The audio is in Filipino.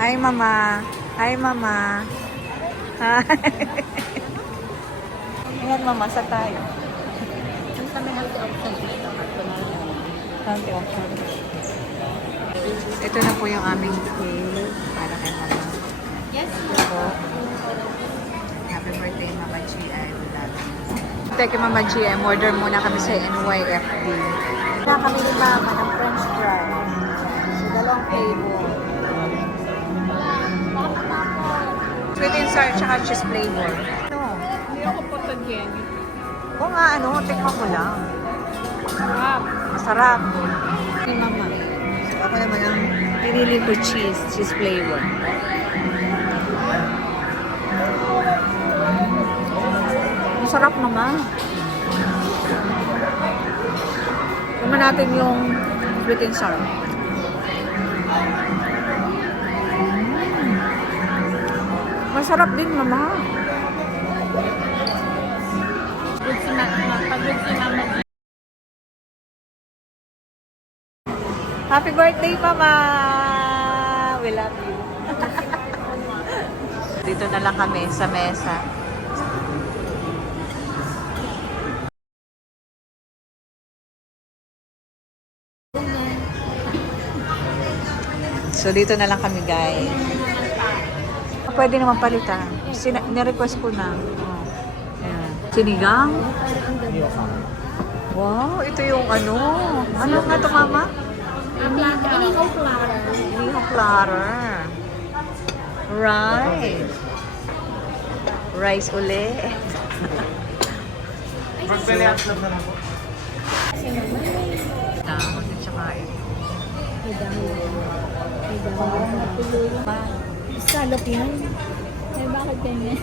Hi, Mama. Hi, Mama. Hi. Ayan, Mama. Sa tayo. Sa may healthy options dito. Healthy option. Ito na po yung aming cake para kay Mama. Yes. Ito po. Happy birthday, Mama G. I love you. Teka, Mama G. Order muna kami sa NYFD. Na kami ni Mama ng French fries. So, dalawang flavor. Sweet and sour tsaka cheese flavor. Ano? Hindi ako patagyan. Oo nga, ano, tikman ko lang. Sarap. Masarap. Ni Mama. So, ako naman ang pinili ko cheese flavor. Masarap naman. Naman natin yung sweet and sour. Masarap din, Mama. Good si Mama. Pag-good si Mama. Happy birthday, Mama! We love you. Dito na lang kami sa mesa. So, dito na lang kami, guys. Pwede naman palitan. Nirequest ko na. Oh. Ayan. Sinigang? Wow, ito yung ano. Ano nga ito, Mama? Inihaw clara. Inihaw clara. Rice. Rice ulit. Dahon at saka ito. Salop yun. Eh, bakit ganyan?